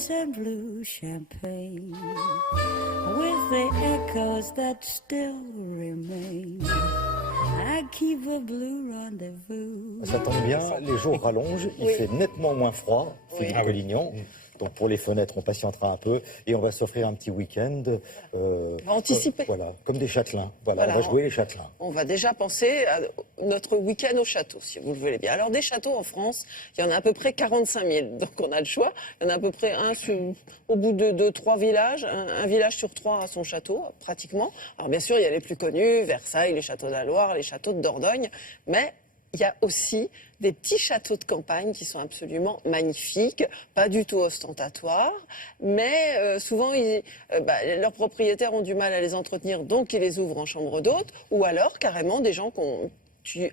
rose and blue champagne, with the echoes that still remain. I keep a blue rendezvous. Ça tombe bien, les jours rallongent, il fait nettement moins froid, Philippe Collignon. Donc pour les fenêtres, on patientera un peu et on va s'offrir un petit week-end. On va anticiper. Voilà, comme des châtelains. Voilà, on va jouer les châtelains. On va déjà penser à notre week-end au château, si vous le voulez bien. Alors des châteaux en France, il y en a à peu près 45 000. Donc on a le choix. Il y en a à peu près un au bout de 3 villages. Un village sur 3 a son château, pratiquement. Alors bien sûr, il y a les plus connus, Versailles, les châteaux de la Loire, les châteaux de Dordogne. Mais il y a aussi des petits châteaux de campagne qui sont absolument magnifiques, pas du tout ostentatoires, mais souvent leurs propriétaires ont du mal à les entretenir, donc ils les ouvrent en chambre d'hôte, ou alors carrément des gens qui ont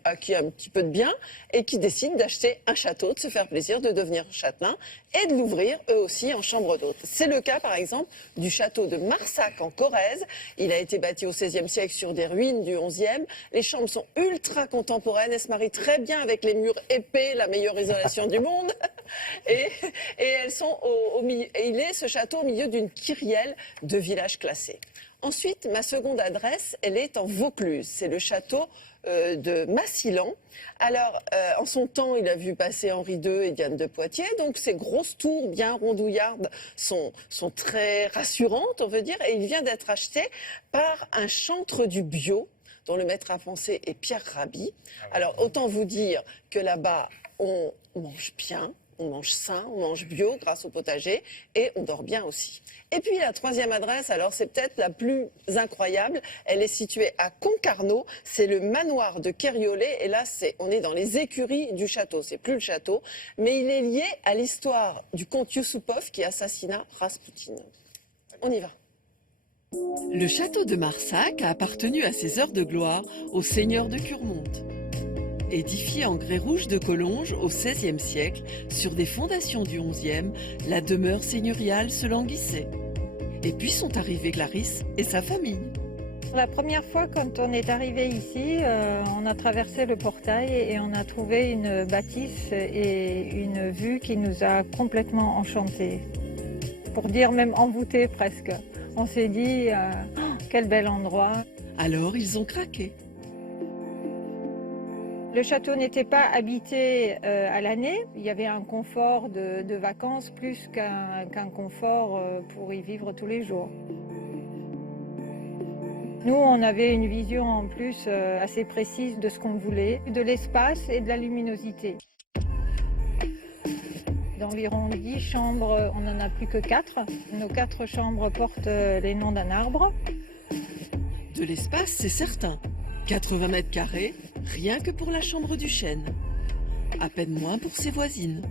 acquis un petit peu de bien et qui décident d'acheter un château, de se faire plaisir, de devenir châtelain et de l'ouvrir eux aussi en chambre d'hôte. C'est le cas par exemple du château de Marsac en Corrèze. Il a été bâti au XVIe siècle sur des ruines du XIe. Les chambres sont ultra contemporaines et se marient très bien avec les murs épais, la meilleure isolation du monde. Et elles sont au milieu. Et il est ce château au milieu d'une kyrielle de villages classés. Ensuite, ma seconde adresse, elle est en Vaucluse. C'est le château de Massilan. Alors, en son temps, il a vu passer Henri II et Diane de Poitiers. Donc, ces grosses tours bien rondouillardes sont très rassurantes, on veut dire. Et il vient d'être acheté par un chantre du bio, dont le maître à penser est Pierre Rabhi. Alors, autant vous dire que là-bas, on mange bien. On mange sain, on mange bio grâce au potager et on dort bien aussi. Et puis la troisième adresse, alors c'est peut-être la plus incroyable, elle est située à Concarneau, c'est le manoir de Kerriollet et là on est dans les écuries du château, c'est plus le château, mais il est lié à l'histoire du comte Yusupov qui assassina Raspoutine. On y va. Le château de Marsac a appartenu à ses heures de gloire au seigneur de Curmonte. Édifié en grès rouge de Collonges au XVIe siècle, sur des fondations du XIe, la demeure seigneuriale se languissait. Et puis sont arrivés Clarisse et sa famille. La première fois, quand on est arrivé ici, on a traversé le portail et on a trouvé une bâtisse et une vue qui nous a complètement enchantés. Pour dire même envoûtés presque. On s'est dit, quel bel endroit. Alors ils ont craqué. Le château n'était pas habité à l'année. Il y avait un confort de vacances plus qu'un confort pour y vivre tous les jours. Nous, on avait une vision en plus assez précise de ce qu'on voulait, de l'espace et de la luminosité. D'environ 10 chambres, on n'en a plus que 4. Nos 4 chambres portent les noms d'un arbre. De l'espace, c'est certain. 80 mètres carrés, rien que pour la chambre du chêne. À peine moins pour ses voisines.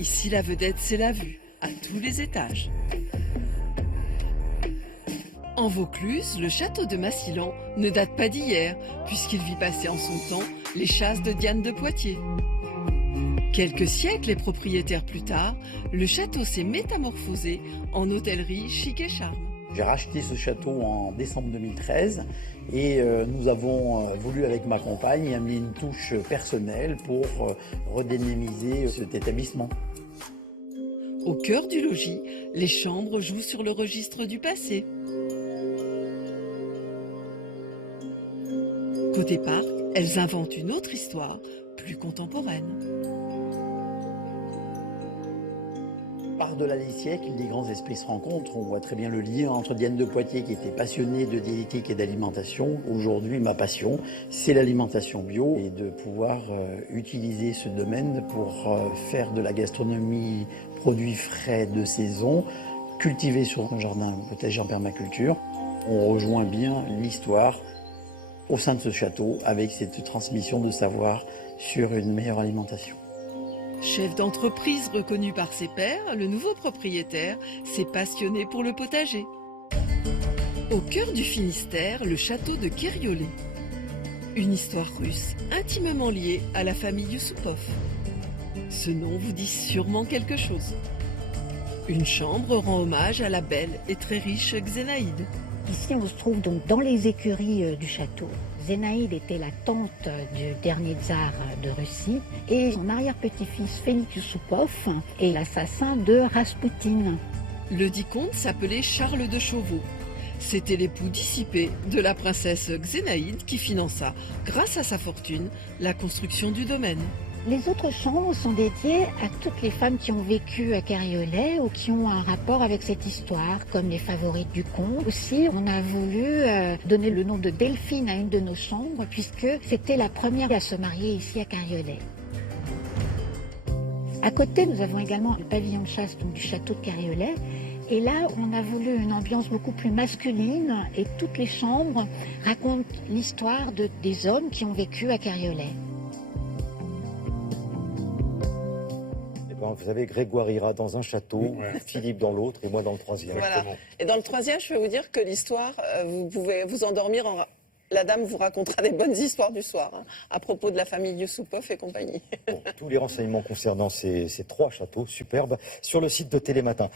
Ici, la vedette, c'est la vue, à tous les étages. En Vaucluse, le château de Massilan ne date pas d'hier, puisqu'il vit passer en son temps les chasses de Diane de Poitiers. Quelques siècles et propriétaires plus tard, le château s'est métamorphosé en hôtellerie chic et charme. J'ai racheté ce château en décembre 2013 et nous avons voulu avec ma compagne y amener une touche personnelle pour redynamiser cet établissement. Au cœur du logis, les chambres jouent sur le registre du passé. Côté parc, elles inventent une autre histoire, plus contemporaine. Par-delà les siècles, les grands esprits se rencontrent. On voit très bien le lien entre Diane de Poitiers, qui était passionnée de diététique et d'alimentation. Aujourd'hui, ma passion, c'est l'alimentation bio et de pouvoir utiliser ce domaine pour faire de la gastronomie produits frais de saison, cultivés sur son jardin potager en permaculture. On rejoint bien l'histoire au sein de ce château avec cette transmission de savoir sur une meilleure alimentation. Chef d'entreprise reconnu par ses pairs, le nouveau propriétaire s'est passionné pour le potager. Au cœur du Finistère, le château de Kerriollet. Une histoire russe intimement liée à la famille Yusupov. Ce nom vous dit sûrement quelque chose. Une chambre rend hommage à la belle et très riche Xénaïde. Ici, on se trouve donc dans les écuries du château. Zénaïde était la tante du dernier tsar de Russie et son arrière-petit-fils Félix Yusupov est l'assassin de Raspoutine. Le vicomte s'appelait Charles de Chauveau. C'était l'époux dissipé de la princesse Zénaïde qui finança, grâce à sa fortune, la construction du domaine. Les autres chambres sont dédiées à toutes les femmes qui ont vécu à Carriolet ou qui ont un rapport avec cette histoire, comme les favorites du comte. Aussi, on a voulu donner le nom de Delphine à une de nos chambres, puisque c'était la première à se marier ici à Carriolet. À côté, nous avons également le pavillon de chasse donc, du château de Carriolet. Et là, on a voulu une ambiance beaucoup plus masculine et toutes les chambres racontent l'histoire des hommes qui ont vécu à Carriolet. Vous avez Grégoire ira dans un château, Philippe dans l'autre et moi dans le troisième. Voilà. Et dans le troisième, je peux vous dire que l'histoire, vous pouvez vous endormir La dame vous racontera des bonnes histoires du soir, hein, à propos de la famille Yusupov et compagnie. Bon, tous les renseignements concernant ces trois châteaux superbes sur le site de Télématin.